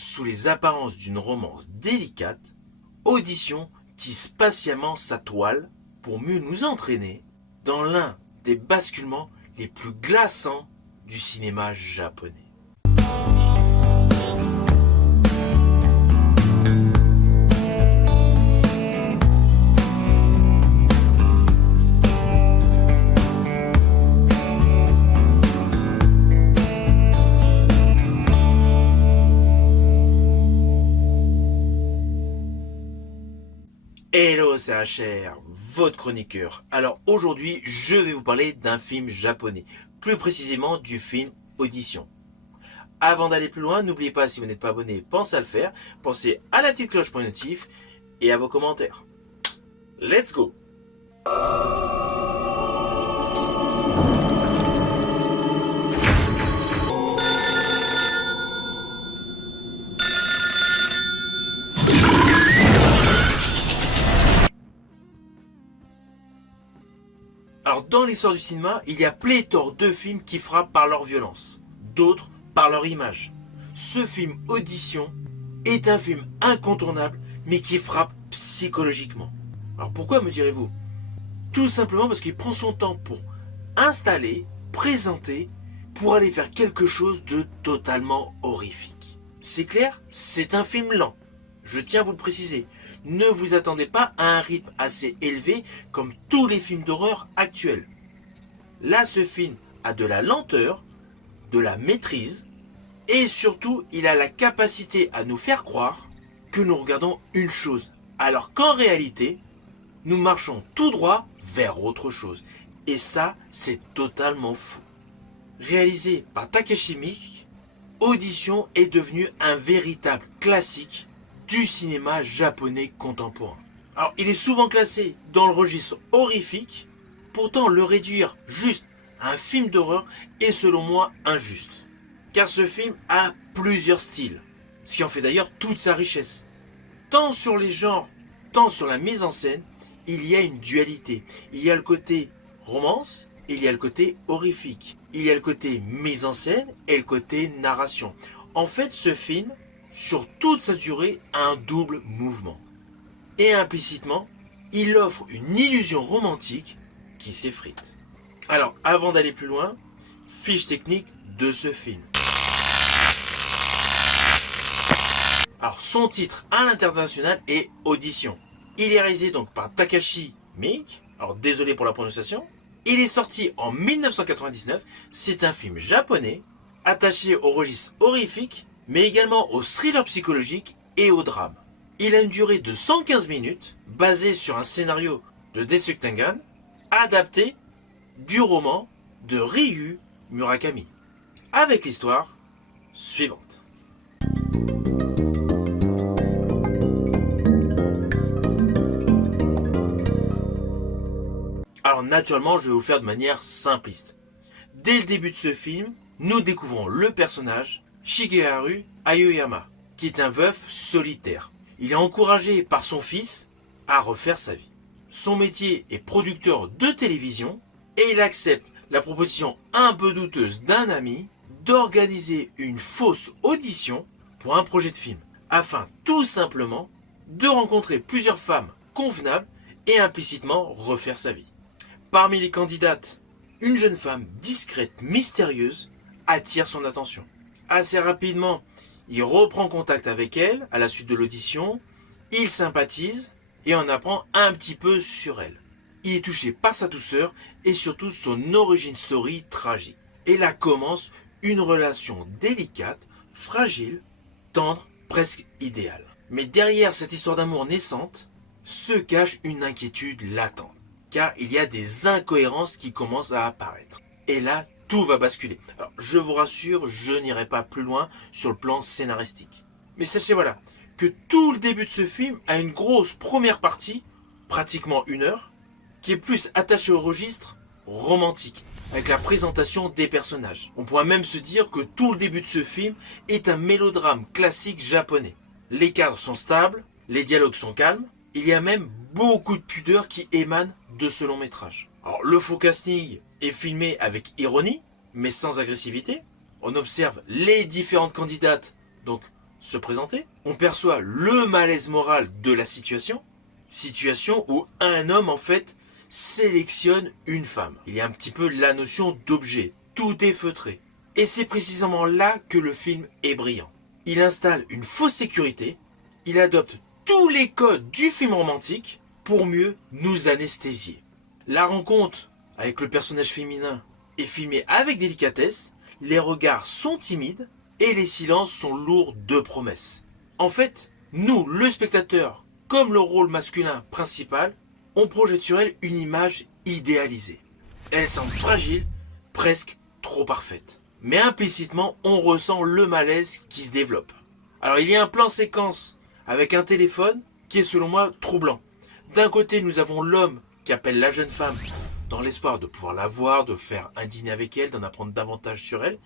Sous les apparences d'une romance délicate, Audition tisse patiemment sa toile pour mieux nous entraîner dans l'un des basculements les plus glaçants du cinéma japonais. Hello, c'est HR, votre chroniqueur. Alors aujourd'hui, je vais vous parler d'un film japonais, plus précisément du film Audition. Avant d'aller plus loin, n'oubliez pas, si vous n'êtes pas abonné, pensez à le faire, pensez à la petite cloche pour les notifs et à vos commentaires. Let's go! Alors dans l'histoire du cinéma, il y a pléthore de films qui frappent par leur violence, d'autres par leur image. Ce film Audition est un film incontournable, mais qui frappe psychologiquement. Alors pourquoi, me direz-vous? Tout simplement parce qu'il prend son temps pour installer, présenter, pour aller faire quelque chose de totalement horrifique. C'est clair, c'est un film lent. Je tiens à vous le préciser. Ne vous attendez pas à un rythme assez élevé comme tous les films d'horreur actuels. Là, ce film a de la lenteur, de la maîtrise, et surtout, il a la capacité à nous faire croire que nous regardons une chose, alors qu'en réalité, nous marchons tout droit vers autre chose. Et ça, c'est totalement fou. Réalisé par Takashi Miike, Audition est devenu un véritable classique du cinéma japonais contemporain. Alors, il est souvent classé dans le registre horrifique, pourtant le réduire juste à un film d'horreur est selon moi injuste. Car ce film a plusieurs styles, ce qui en fait d'ailleurs toute sa richesse. Tant sur les genres, tant sur la mise en scène, il y a une dualité. Il y a le côté romance, et il y a le côté horrifique. Il y a le côté mise en scène et le côté narration. En fait, ce film, sur toute sa durée, a un double mouvement. Et implicitement, il offre une illusion romantique qui s'effrite. Alors, avant d'aller plus loin, fiche technique de ce film. Alors, son titre à l'international est Audition. Il est réalisé donc par Takashi Miike. Alors, désolé pour la prononciation. Il est sorti en 1999. C'est un film japonais attaché au registre horrifique, mais également au thriller psychologique et au drame. Il a une durée de 115 minutes, basé sur un scénario de Daisuke Tengan, adapté du roman de Ryu Murakami, avec l'histoire suivante. Alors naturellement, je vais vous le faire de manière simpliste. Dès le début de ce film, nous découvrons le personnage Shigeharu Aoyama, qui est un veuf solitaire. Il est encouragé par son fils à refaire sa vie. Son métier est producteur de télévision et il accepte la proposition un peu douteuse d'un ami d'organiser une fausse audition pour un projet de film, afin tout simplement de rencontrer plusieurs femmes convenables et implicitement refaire sa vie. Parmi les candidates, une jeune femme discrète, mystérieuse, attire son attention. Assez rapidement, il reprend contact avec elle à la suite de l'audition, il sympathise et en apprend un petit peu sur elle. Il est touché par sa douceur et surtout son origin story tragique. Et là commence une relation délicate, fragile, tendre, presque idéale. Mais derrière cette histoire d'amour naissante se cache une inquiétude latente, car il y a des incohérences qui commencent à apparaître. Et là, tout va basculer. Alors, je vous rassure, je n'irai pas plus loin sur le plan scénaristique. Mais sachez voilà, que tout le début de ce film a une grosse première partie, pratiquement 1 heure, qui est plus attachée au registre romantique, avec la présentation des personnages. On pourrait même se dire que tout le début de ce film est un mélodrame classique japonais. Les cadres sont stables, les dialogues sont calmes, il y a même beaucoup de pudeur qui émane de ce long métrage. Alors, le faux casting est filmé avec ironie, mais sans agressivité. On observe les différentes candidates, donc se présenter. On perçoit le malaise moral de la situation. Situation où un homme, en fait, sélectionne une femme. Il y a un petit peu la notion d'objet. Tout est feutré. Et c'est précisément là que le film est brillant. Il installe une fausse sécurité. Il adopte tous les codes du film romantique pour mieux nous anesthésier. La rencontre avec le personnage féminin est filmée avec délicatesse. Les regards sont timides et les silences sont lourds de promesses. En fait, nous, le spectateur, comme le rôle masculin principal, on projette sur elle une image idéalisée. Elle semble fragile, presque trop parfaite. Mais implicitement, on ressent le malaise qui se développe. Alors il y a un plan séquence avec un téléphone qui est selon moi troublant. D'un côté, nous avons l'homme qui appelle la jeune femme dans l'espoir de pouvoir la voir, de faire un dîner avec elle, d'en apprendre davantage sur elle.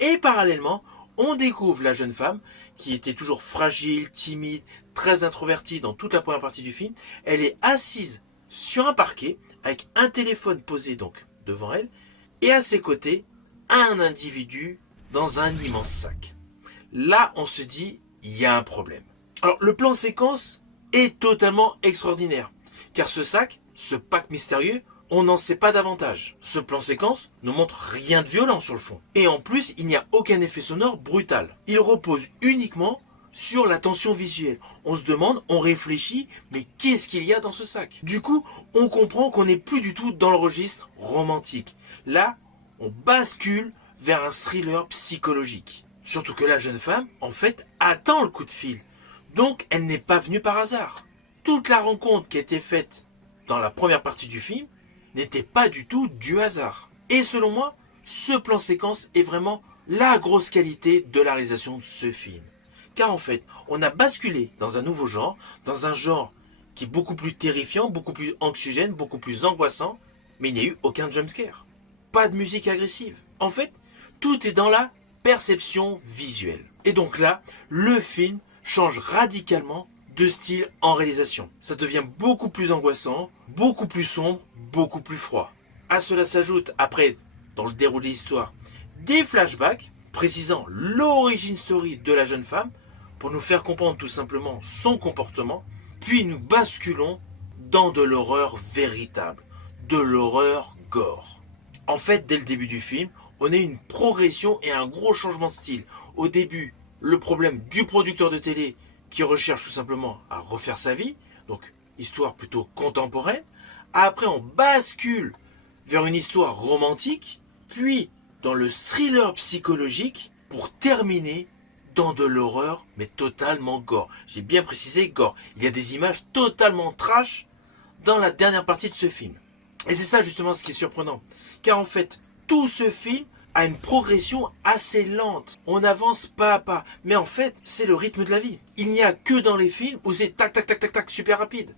Et parallèlement, on découvre la jeune femme qui était toujours fragile, timide, très introvertie dans toute la première partie du film. Elle est assise sur un parquet avec un téléphone posé donc devant elle et à ses côtés un individu dans un immense sac. Là, on se dit, il y a un problème. Alors, le plan séquence est totalement extraordinaire car ce sac, ce pack mystérieux, on n'en sait pas davantage. Ce plan séquence ne montre rien de violent sur le fond. Et en plus, il n'y a aucun effet sonore brutal. Il repose uniquement sur la tension visuelle. On se demande, on réfléchit, mais qu'est-ce qu'il y a dans ce sac? Du coup, on comprend qu'on n'est plus du tout dans le registre romantique. Là, on bascule vers un thriller psychologique. Surtout que la jeune femme, en fait, attend le coup de fil. Donc, elle n'est pas venue par hasard. Toute la rencontre qui a été faite dans la première partie du film n'était pas du tout du hasard. Et selon moi, ce plan séquence est vraiment la grosse qualité de la réalisation de ce film. Car en fait, on a basculé dans un nouveau genre, dans un genre qui est beaucoup plus terrifiant, beaucoup plus anxiogène, beaucoup plus angoissant, mais il n'y a eu aucun jumpscare. Pas de musique agressive. En fait, tout est dans la perception visuelle. Et donc là, le film change radicalement de style en réalisation. Ça devient beaucoup plus angoissant, beaucoup plus sombre, beaucoup plus froid. À cela s'ajoute, après, dans le déroulé de l'histoire, des flashbacks précisant l'origine story de la jeune femme pour nous faire comprendre tout simplement son comportement, puis nous basculons dans de l'horreur véritable, de l'horreur gore. En fait, dès le début du film, on a une progression et un gros changement de style. Au début, le problème du producteur de télé qui recherche tout simplement à refaire sa vie, donc histoire plutôt contemporaine. Après, on bascule vers une histoire romantique, puis dans le thriller psychologique, pour terminer dans de l'horreur, mais totalement gore. J'ai bien précisé gore. Il y a des images totalement trash dans la dernière partie de ce film. Et c'est ça justement ce qui est surprenant. Car en fait, tout ce film a une progression assez lente. On avance pas à pas. Mais en fait, c'est le rythme de la vie. Il n'y a que dans les films où c'est tac tac tac tac tac super rapide.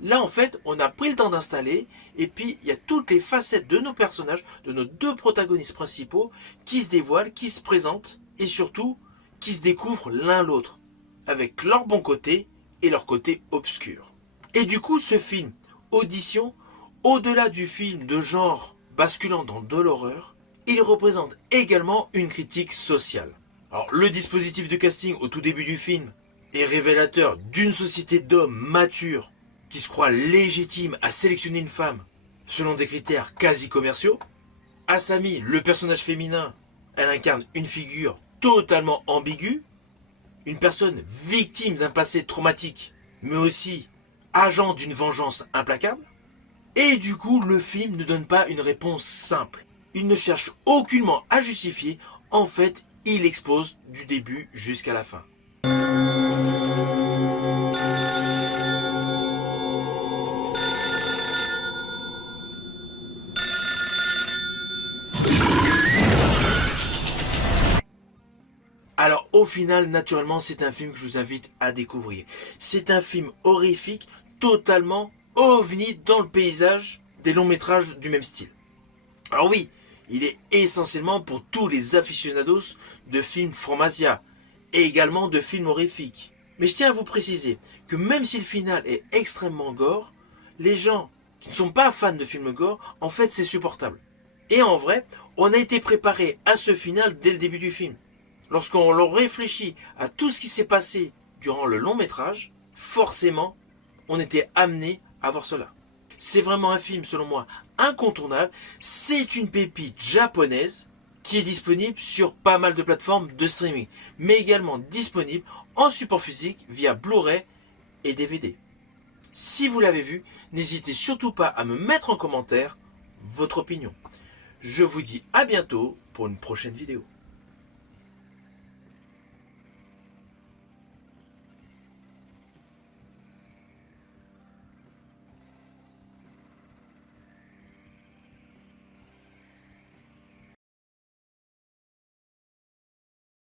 Là, en fait, on a pris le temps d'installer, et puis il y a toutes les facettes de nos personnages, de nos deux protagonistes principaux, qui se dévoilent, qui se présentent, et surtout, qui se découvrent l'un l'autre, avec leur bon côté et leur côté obscur. Et du coup, ce film, Audition, au-delà du film de genre basculant dans de l'horreur, il représente également une critique sociale. Alors, le dispositif de casting au tout début du film est révélateur d'une société d'hommes matures qui se croient légitimes à sélectionner une femme selon des critères quasi commerciaux. Asami, le personnage féminin, elle incarne une figure totalement ambiguë, une personne victime d'un passé traumatique, mais aussi agent d'une vengeance implacable. Et du coup, le film ne donne pas une réponse simple. Il ne cherche aucunement à justifier, en fait, il expose du début jusqu'à la fin. Alors au final, naturellement, c'est un film que je vous invite à découvrir. C'est un film horrifique, totalement ovni dans le paysage des longs métrages du même style. Alors oui, il est essentiellement pour tous les aficionados de films Franc-Masia et également de films horrifiques. Mais je tiens à vous préciser que même si le final est extrêmement gore, les gens qui ne sont pas fans de films gore, en fait c'est supportable. Et en vrai, on a été préparé à ce final dès le début du film. lorsqu'on leur réfléchit à tout ce qui s'est passé durant le long métrage, forcément, on était amené à voir cela. C'est vraiment un film, selon moi, incontournable. C'est une pépite japonaise qui est disponible sur pas mal de plateformes de streaming, mais également disponible en support physique via Blu-ray et DVD. Si vous l'avez vu, n'hésitez surtout pas à me mettre en commentaire votre opinion. Je vous dis à bientôt pour une prochaine vidéo.